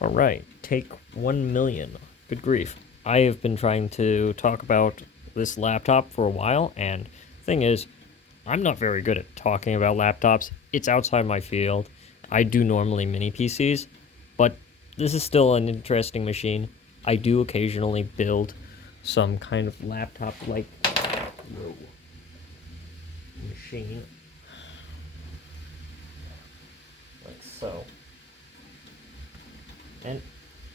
All right, take 1 million. Good grief. I have been trying to talk about this laptop for a while, and thing is, I'm not very good at talking about laptops. It's outside my field. I do normally mini PCs, but this is still an interesting machine. I do occasionally build some kind of laptop-like machine, like so. And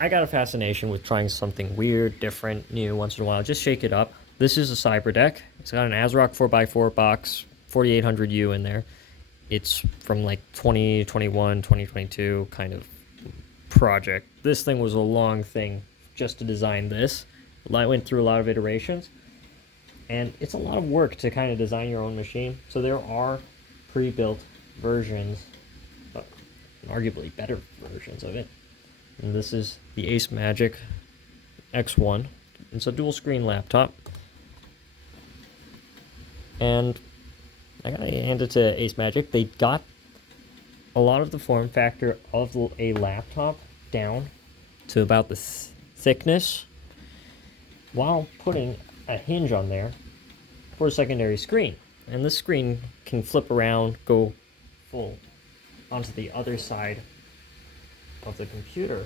I got a fascination with trying something weird, different, new once in a while. Just shake it up. This is a cyber deck. It's got an ASRock 4x4 box, 4800U in there. It's from like 2021, 2022 kind of project. This thing was a long thing just to design this. I went through a lot of iterations, and it's a lot of work to kind of design your own machine. So there are pre-built versions, but arguably better versions of it. And this is the Acemagic X1. It's a dual screen laptop. And I gotta hand it to Acemagic. They got a lot of the form factor of a laptop down to about the thickness while putting a hinge on there for a secondary screen. And this screen can flip around, go full onto the other side of the computer,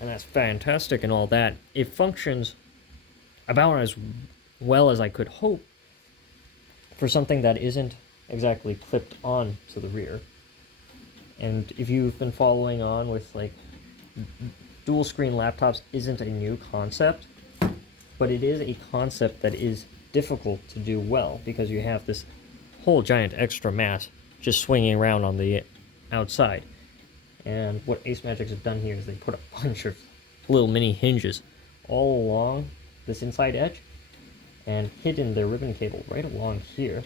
and that's fantastic and all that. It functions about as well as I could hope for something that isn't exactly clipped on to the rear. And if you've been following on with, like, dual screen laptops isn't a new concept, but it is a concept that is difficult to do well because you have this whole giant extra mass just swinging around on the outside. And what Acemagic has done here is they put a bunch of little mini hinges all along this inside edge and hidden their ribbon cable right along here.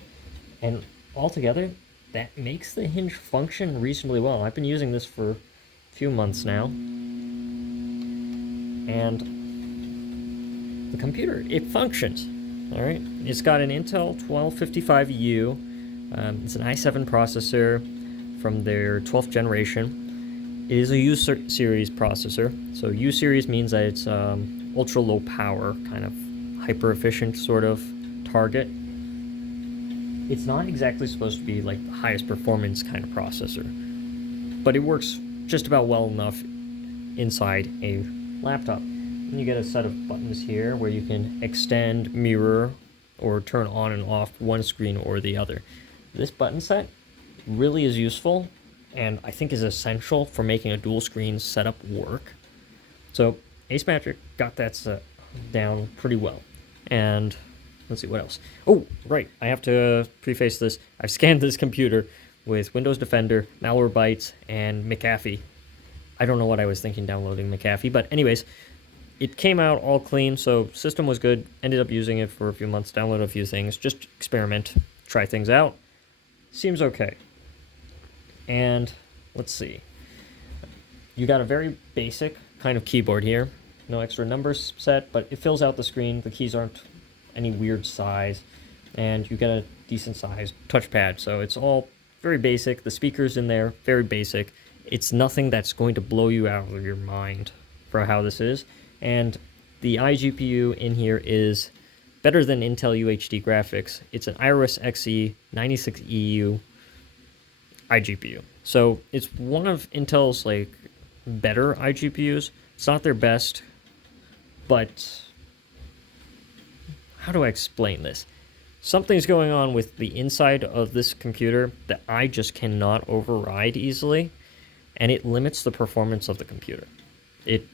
And altogether, that makes the hinge function reasonably well. I've been using this for a few months now. And the computer, it functions. All right, it's got an Intel 1255U. It's an i7 processor from their 12th generation. It is a U series processor. So U series means that it's ultra low power, kind of hyper efficient sort of target. It's not exactly supposed to be like the highest performance kind of processor, but it works just about well enough inside a laptop. And you get a set of buttons here where you can extend, mirror, or turn on and off one screen or the other. This button set really is useful and I think is essential for making a dual screen setup work. So Acemagic got that set down pretty well. And let's see what else. Oh, right, I have to preface this. I've scanned this computer with Windows Defender, Malwarebytes, and McAfee. I don't know what I was thinking downloading McAfee, but anyways, it came out all clean, so system was good. Ended up using it for a few months, download a few things, just experiment, try things out. Seems okay. And let's see. You got a very basic kind of keyboard here. No extra numbers set, but it fills out the screen. The keys aren't any weird size. And you get a decent sized touchpad, so it's all very basic. The speakers in there, very basic. It's nothing that's going to blow you out of your mind for how this is. And the iGPU in here is better than Intel UHD graphics. It's an Iris Xe 96EU iGPU. So it's one of Intel's like better iGPUs. It's not their best, but how do I explain this? Something's going on with the inside of this computer that I just cannot override easily, and it limits the performance of the computer. It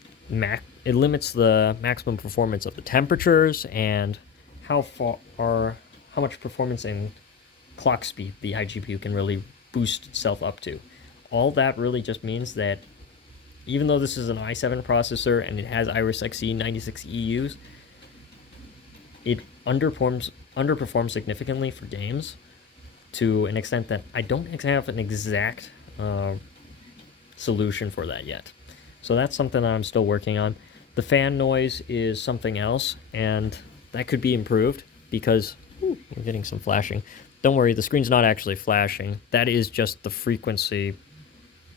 limits the maximum performance of the temperatures and how much performance and clock speed the iGPU can really boost itself up to. All that really just means that even though this is an i7 processor and it has Iris Xe 96EUs, it underperforms significantly for games to an extent that I don't have an exact solution for that yet. So that's something that I'm still working on. The fan noise is something else, and that could be improved because we're getting some flashing. Don't worry, the screen's not actually flashing. That is just the frequency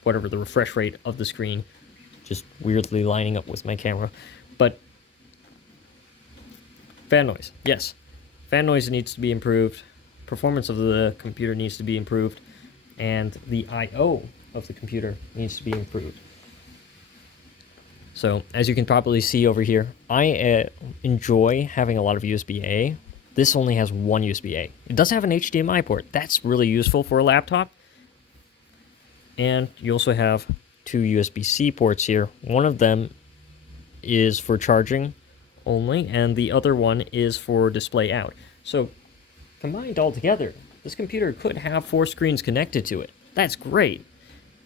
whatever the refresh rate of the screen, just weirdly lining up with my camera. But fan noise, yes. Fan noise needs to be improved. Performance of the computer needs to be improved. And the I/O of the computer needs to be improved. So, as you can probably see over here, I enjoy having a lot of USB-A. This only has one USB-A. It does have an HDMI port. That's really useful for a laptop. And you also have two USB-C ports here. One of them is for charging only, and the other one is for display out. So, combined all together, this computer could have 4 screens connected to it. That's great.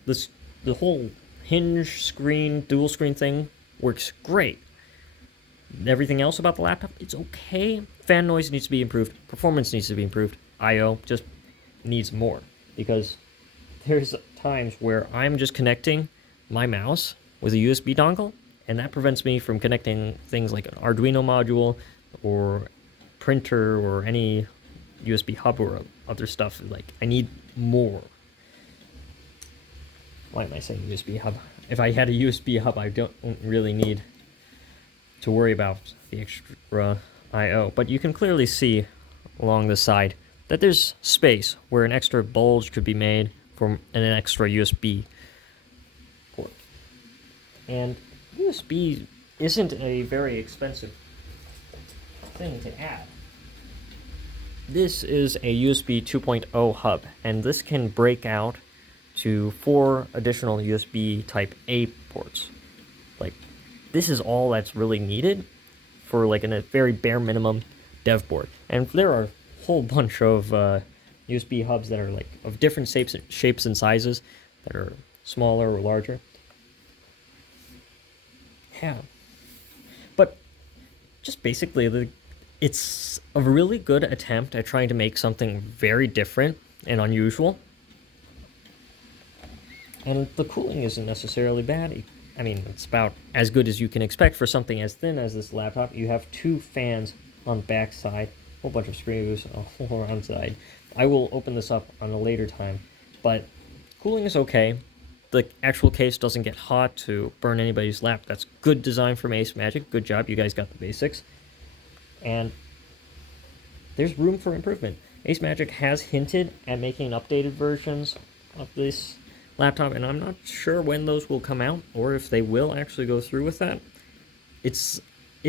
The whole hinge screen, dual screen thing works great. Everything else about the laptop, it's okay. Fan noise needs to be improved. Performance needs to be improved. I/O just needs more, because there's times where I'm just connecting my mouse with a USB dongle, and that prevents me from connecting things like an Arduino module or printer or any USB hub or other stuff. Like, I need more. Why am I saying USB hub? If I had a USB hub, I don't really need to worry about the extra I/O. But you can clearly see along the side that there's space where an extra bulge could be made for an extra USB port. And USB isn't a very expensive thing to add. This is a USB 2.0 hub, and this can break out to 4 additional USB type A ports. Like, this is all that's really needed for like a very bare minimum dev board. And there are a whole bunch of USB hubs that are like of different shapes and sizes that are smaller or larger. Yeah. But just basically, it's a really good attempt at trying to make something very different and unusual. And the cooling isn't necessarily bad. I mean, it's about as good as you can expect for something as thin as this laptop. You have 2 fans on the back side, a whole bunch of screws all around the side. I will open this up on a later time, but cooling is okay. The actual case doesn't get hot to burn anybody's lap. That's good design from Acemagic. Good job, you guys got the basics. And there's room for improvement. Acemagic has hinted at making updated versions of this laptop, and I'm not sure when those will come out or if they will actually go through with that. It's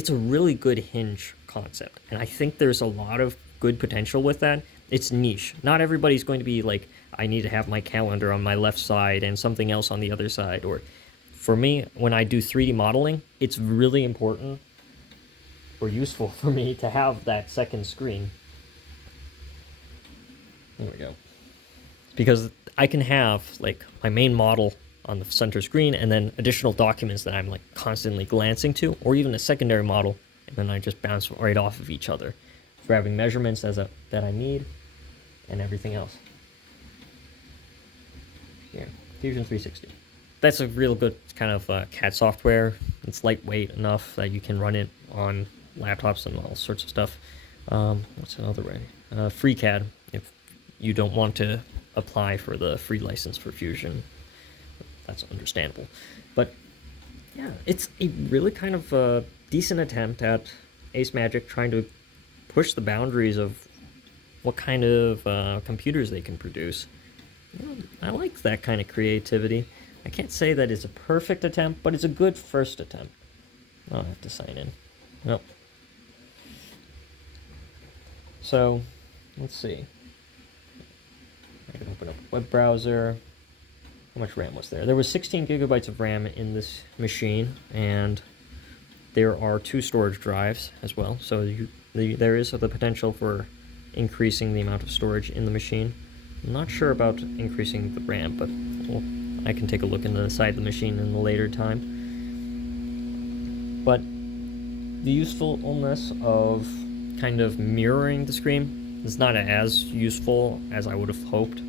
a really good hinge concept, and I think there's a lot of good potential with that. It's niche. Not everybody's going to be like, I need to have my calendar on my left side and something else on the other side. Or for me, when I do 3D modeling, it's really important or useful for me to have that second screen. There we go. Because I can have like my main model on the center screen and then additional documents that I'm like constantly glancing to, or even a secondary model, and then I just bounce right off of each other, grabbing measurements that I need and everything else. Yeah, Fusion 360. That's a real good kind of CAD software. It's lightweight enough that you can run it on laptops and all sorts of stuff. What's another way? FreeCAD, if you don't want to apply for the free license for Fusion. That's understandable. But yeah, it's a really kind of decent attempt at Acemagic trying to push the boundaries of what kind of computers they can produce. I like that kind of creativity. I can't say that it's a perfect attempt, but it's a good first attempt. Oh, I have to sign in. Nope. So, let's see. I can open up a web browser. How much RAM was there? There was 16 gigabytes of RAM in this machine, and there are 2 storage drives as well. So there is the potential for increasing the amount of storage in the machine. I'm not sure about increasing the RAM, but I can take a look into the side of the machine in a later time. But the usefulness of kind of mirroring the screen is not as useful as I would have hoped.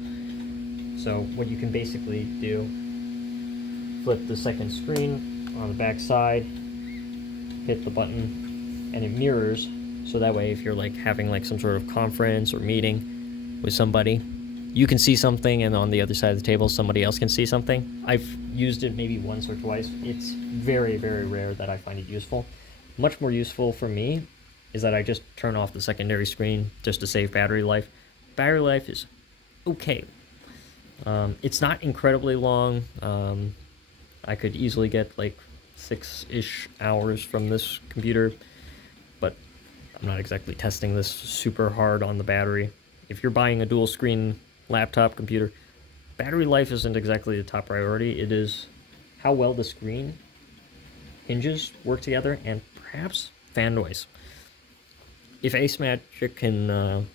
So what you can basically do, flip the second screen on the back side, hit the button, and it mirrors, so that way if you're like having like some sort of conference or meeting with somebody, you can see something and on the other side of the table somebody else can see something. I've used it maybe once or twice. It's very, very rare that I find it useful. Much more useful for me is that I just turn off the secondary screen just to save battery life. Battery life is okay. It's not incredibly long. I could easily get like 6-ish hours from this computer, but I'm not exactly testing this super hard on the battery. If you're buying a dual screen laptop computer, battery life isn't exactly the top priority. It is how well the screen hinges work together and perhaps fan noise. If Acemagic can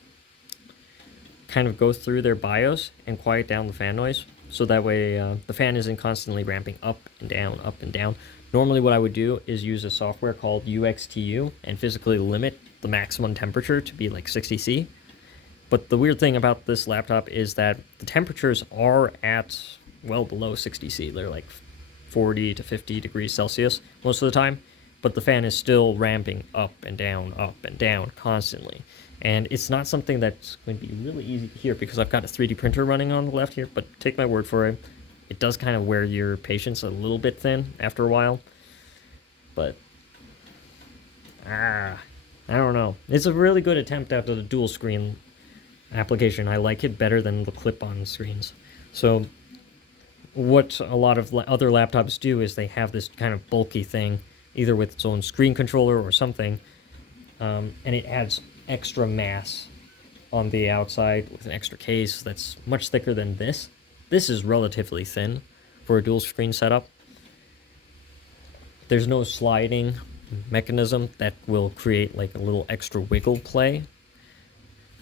kind of go through their BIOS and quiet down the fan noise, so that way the fan isn't constantly ramping up and down, up and down. Normally what I would do is use a software called UXTU and physically limit the maximum temperature to be like 60°C. But the weird thing about this laptop is that the temperatures are at well below 60°C. They're like 40 to 50 degrees Celsius most of the time, but the fan is still ramping up and down constantly. And it's not something that's going to be really easy here because I've got a 3D printer running on the left here, but take my word for it, it does kind of wear your patience a little bit thin after a while. But, I don't know. It's a really good attempt at the dual screen application. I like it better than the clip-on screens. So what a lot of other laptops do is they have this kind of bulky thing, either with its own screen controller or something, and it adds extra mass on the outside with an extra case that's much thicker than this. This is relatively thin for a dual screen setup. There's no sliding mechanism that will create like a little extra wiggle play.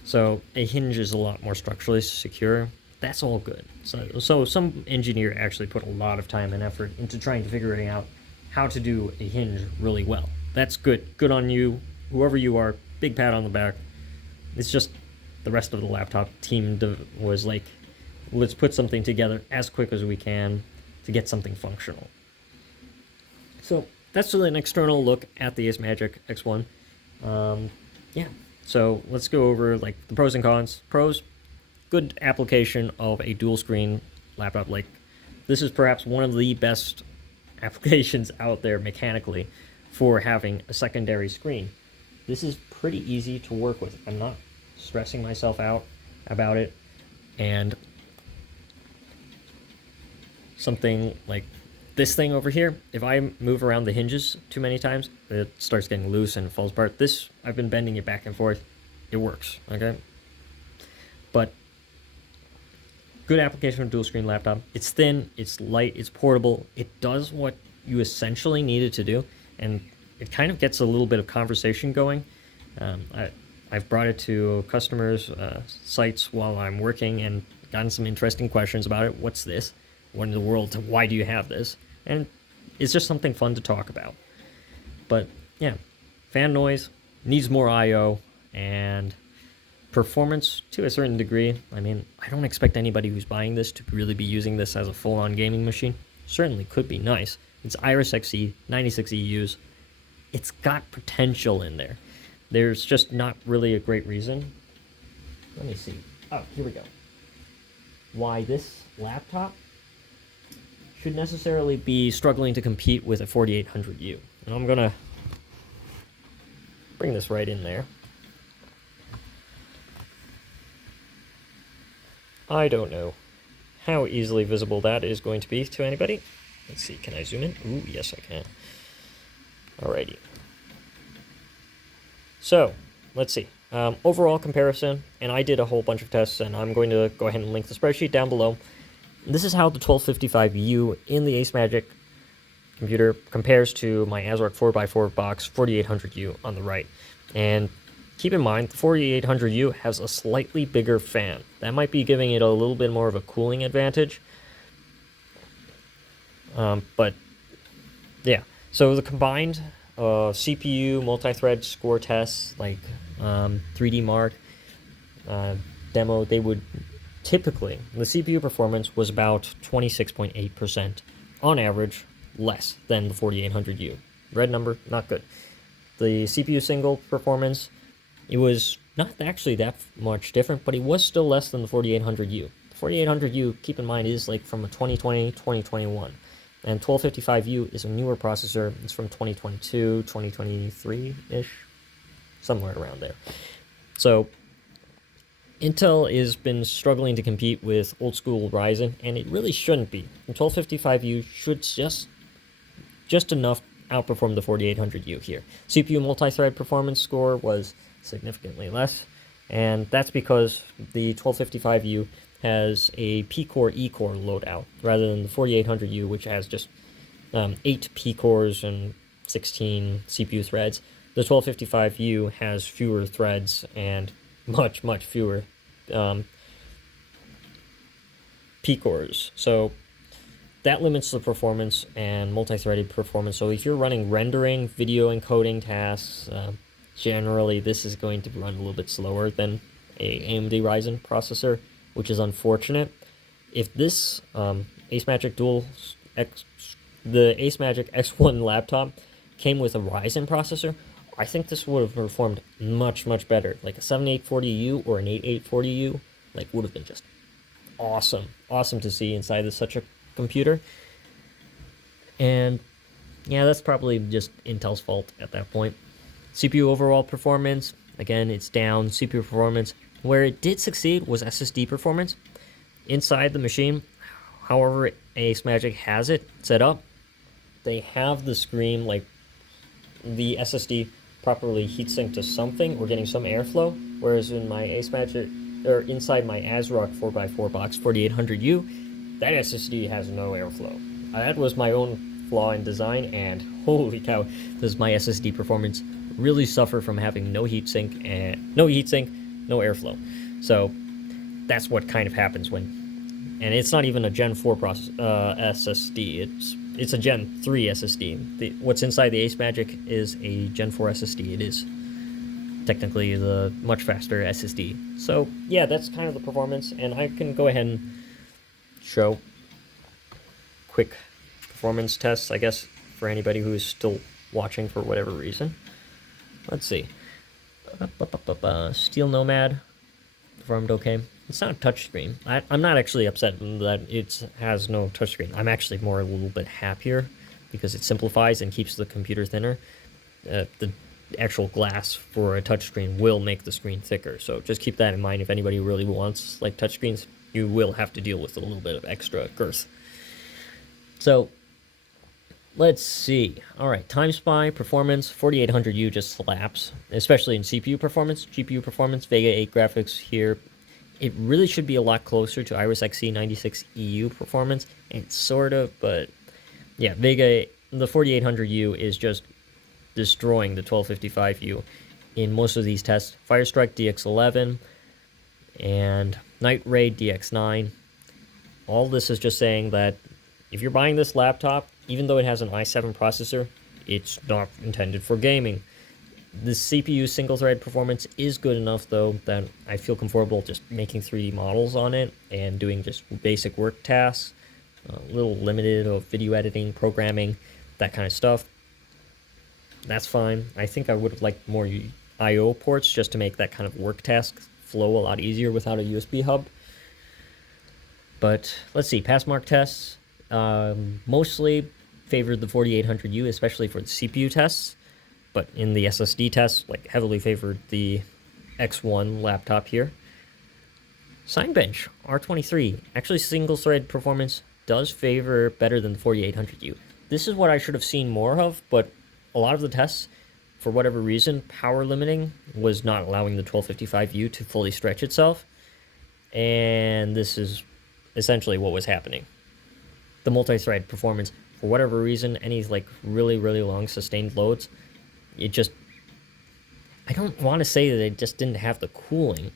So a hinge is a lot more structurally secure. That's all good. So some engineer actually put a lot of time and effort into trying to figuring out how to do a hinge really well. That's good. Good on you, whoever you are. Big pat on the back. It's just the rest of the laptop team was like, let's put something together as quick as we can to get something functional. So that's really an external look at the Acemagic X1. Yeah. So let's go over like the pros and cons. Pros, good application of a dual screen laptop. Like this is perhaps one of the best applications out there mechanically for having a secondary screen. This is pretty easy to work with. I'm not stressing myself out about it. And something like this thing over here, if I move around the hinges too many times, it starts getting loose and falls apart. This, I've been bending it back and forth. It works, okay? But good application of dual screen laptop. It's thin, it's light, it's portable. It does what you essentially need it to do, and it kind of gets a little bit of conversation going. I've brought it to customers' sites while I'm working and gotten some interesting questions about it. What's this? What in the world? Why do you have this? And it's just something fun to talk about. But yeah, fan noise, needs more I/O, and performance to a certain degree. I mean, I don't expect anybody who's buying this to really be using this as a full-on gaming machine. Certainly could be nice. It's Iris Xe, 96 EUs. It's got potential in there. There's just not really a great reason. Let me see. Oh, here we go. Why this laptop should necessarily be struggling to compete with a 4800U. And I'm gonna bring this right in there. I don't know how easily visible that is going to be to anybody. Let's see, can I zoom in? Ooh, yes I can. Alrighty. So, let's see. Overall comparison, and I did a whole bunch of tests, and I'm going to go ahead and link the spreadsheet down below. This is how the 1255U in the Acemagic computer compares to my ASRock 4x4 box 4800U on the right. And keep in mind, the 4800U has a slightly bigger fan. That might be giving it a little bit more of a cooling advantage. But, yeah. So the combined CPU, multi-thread score tests, like 3D Mark, demo, they would typically, the CPU performance was about 26.8% on average less than the 4800U. Red number, not good. The CPU single performance, it was not actually that much different, but it was still less than the 4800U. The 4800U, keep in mind, is like from a 2020, 2021. And 1255U is a newer processor. It's from 2022, 2023-ish, somewhere around there. So Intel has been struggling to compete with old school Ryzen, and it really shouldn't be. The 1255U should just enough outperform the 4800U here. CPU multi-thread performance score was significantly less, and that's because the 1255U has a P-core E-core loadout rather than the 4800U, which has just 8 P-cores and 16 CPU threads. The 1255U has fewer threads and much fewer P-cores. So that limits the performance and multi-threaded performance. So if you're running rendering, video encoding tasks, generally this is going to run a little bit slower than a AMD Ryzen processor, which is unfortunate. If this Acemagic the Acemagic X1 laptop came with a Ryzen processor, I think this would have performed much better. Like a 7840U or an 8840U, like would have been just awesome to see inside of such a computer. And yeah, that's probably just Intel's fault at that point. CPU overall performance, again, it's down. CPU performance, where it did succeed was SSD performance inside the machine. However, Acemagic has it set up. They have the screen, like the SSD properly heatsink to something or getting some airflow, whereas in my Acemagic, or inside my ASRock 4x4 box 4800U, that SSD has no airflow. That was my own flaw in design, and holy cow, does my SSD performance really suffer from having no heatsink, no airflow. So that's what kind of happens when, and it's not even a Gen 4 SSD. It's a Gen 3 SSD. What's inside the Acemagic is a Gen 4 SSD. It is technically the much faster SSD. So yeah, that's kind of the performance, and I can go ahead and show quick performance tests, I guess, for anybody who is still watching for whatever reason. Let's see. Steel Nomad performed okay. It's not a touchscreen. I'm not actually upset that it has no touchscreen. I'm actually more a little bit happier because it simplifies and keeps the computer thinner. The actual glass for a touchscreen will make the screen thicker, so just keep that in mind. If anybody really wants like touchscreens, you will have to deal with a little bit of extra girth. So let's see. All right, Time Spy performance 4800U just slaps, especially in CPU performance. GPU performance, Vega 8 graphics here. It really should be a lot closer to Iris Xe 96EU performance. It's sort of, but yeah, Vega, the 4800U is just destroying the 1255U in most of these tests. Firestrike DX11 and Night Raid DX9. All this is just saying that if you're buying this laptop, even though it has an i7 processor, it's not intended for gaming. The CPU single-thread performance is good enough, though, that I feel comfortable just making 3D models on it and doing just basic work tasks, a little limited of video editing, programming, that kind of stuff. That's fine. I think I would have liked more I/O ports just to make that kind of work task flow a lot easier without a USB hub. But let's see, pass mark tests. Mostly favored the 4800U, especially for the CPU tests. But in the SSD tests, like heavily favored the X1 laptop here. Cinebench R23, actually single thread performance does favor better than the 4800U. This is what I should have seen more of, but a lot of the tests, for whatever reason, power limiting was not allowing the 1255U to fully stretch itself. And this is essentially what was happening. The multi-thread performance, for whatever reason, any like really long sustained loads, it just, I don't want to say that it just didn't have the cooling.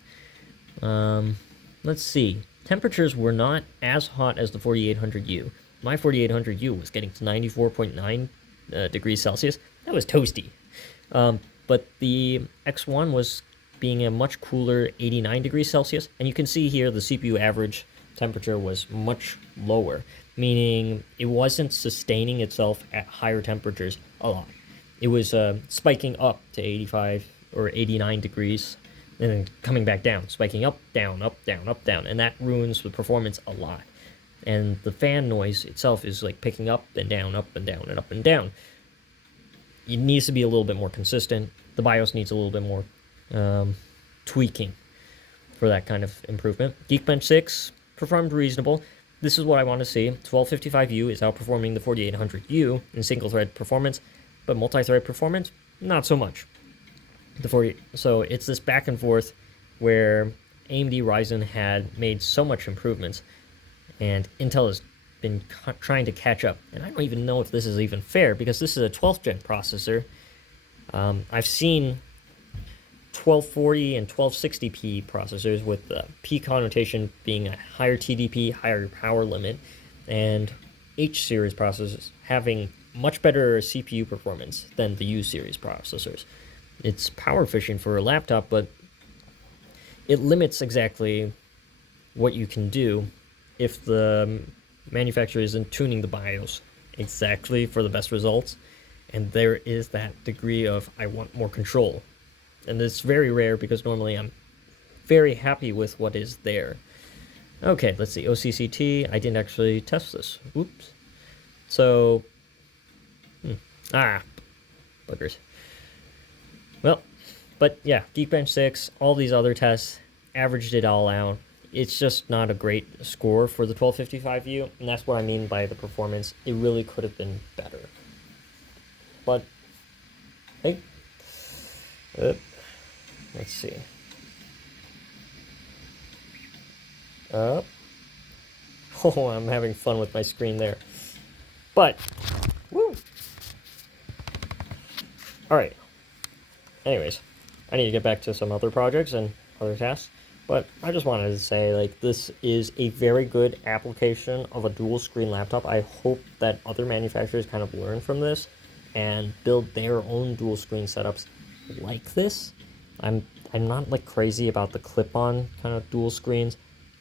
Let's see. Temperatures were not as hot as the 4800U. My 4800U was getting to 94.9 degrees Celsius. That was toasty. But the X1 was being a much cooler 89 degrees Celsius. And you can see here the CPU average temperature was much lower, meaning it wasn't sustaining itself at higher temperatures a lot. It was spiking up to 85 or 89 degrees and then coming back down, spiking up, down, up, down, up, down, and that ruins the performance a lot. And the fan noise itself is like picking up and down, up and down, and up and down. It needs to be a little bit more consistent. The BIOS needs a little bit more tweaking for that kind of improvement. Geekbench 6 performed reasonable. This is what I want to see. 1255U is outperforming the 4800U in single-thread performance, but multi-thread performance, not so much. So it's this back and forth where AMD Ryzen had made so much improvements, and Intel has been trying to catch up. And I don't even know if this is even fair, because this is a 12th gen processor. I've seen 1240 and 1260p processors with the P connotation being a higher TDP, higher power limit, and H series processors having much better CPU performance than the U series processors. It's power efficient for a laptop, but it limits exactly what you can do if the manufacturer isn't tuning the BIOS exactly for the best results. And there is that degree of, I want more control. And it's very rare, because normally I'm very happy with what is there. Okay, let's see. OCCT, I didn't actually test this. Oops. So, buggers. Well, but yeah, Geekbench 6, all these other tests, averaged it all out. It's just not a great score for the 1255U, and that's what I mean by the performance. It really could have been better. But, hey, let's see. Oh, I'm having fun with my screen there. But, woo! Alright. Anyways, I need to get back to some other projects and other tasks. But I just wanted to say, like, this is a very good application of a dual screen laptop. I hope that other manufacturers kind of learn from this and build their own dual screen setups like this. I'm not like crazy about the clip-on kind of dual screens.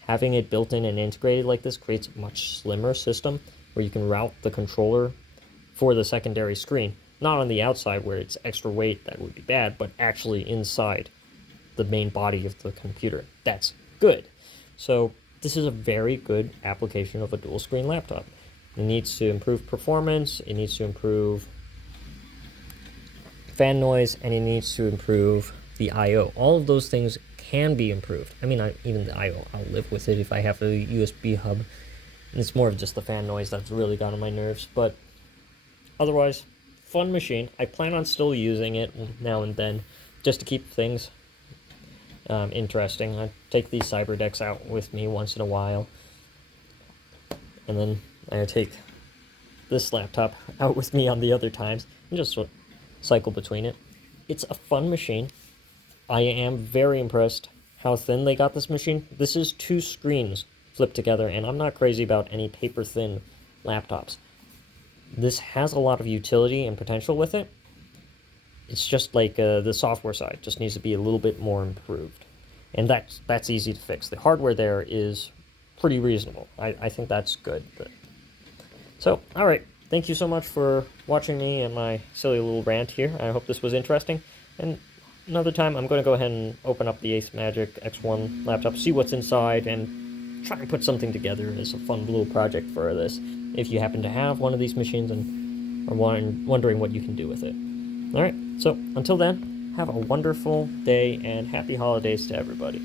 Having it built in and integrated like this creates a much slimmer system where you can route the controller for the secondary screen. Not on the outside where it's extra weight, that would be bad, but actually inside the main body of the computer. That's good. So this is a very good application of a dual screen laptop. It needs to improve performance, it needs to improve fan noise, and it needs to improve the I/O. All of those things can be improved. I mean, even the I/O, I'll live with it if I have a USB hub. And it's more of just the fan noise that's really got on my nerves. But otherwise, fun machine. I plan on still using it now and then just to keep things interesting. I take these cyber decks out with me once in a while. And then I take this laptop out with me on the other times and just cycle between it. It's a fun machine. I am very impressed how thin they got this machine. This is 2 screens flipped together, and I'm not crazy about any paper-thin laptops. This has a lot of utility and potential with it. It's just like the software side just needs to be a little bit more improved. And that's easy to fix. The hardware there is pretty reasonable. I think that's good. So, all right. Thank you so much for watching me and my silly little rant here. I hope this was interesting. And another time, I'm going to go ahead and open up the Acemagic X1 laptop, see what's inside, and try and put something together as a fun little project for this, if you happen to have one of these machines and are wondering what you can do with it. All right, so until then, have a wonderful day and happy holidays to everybody.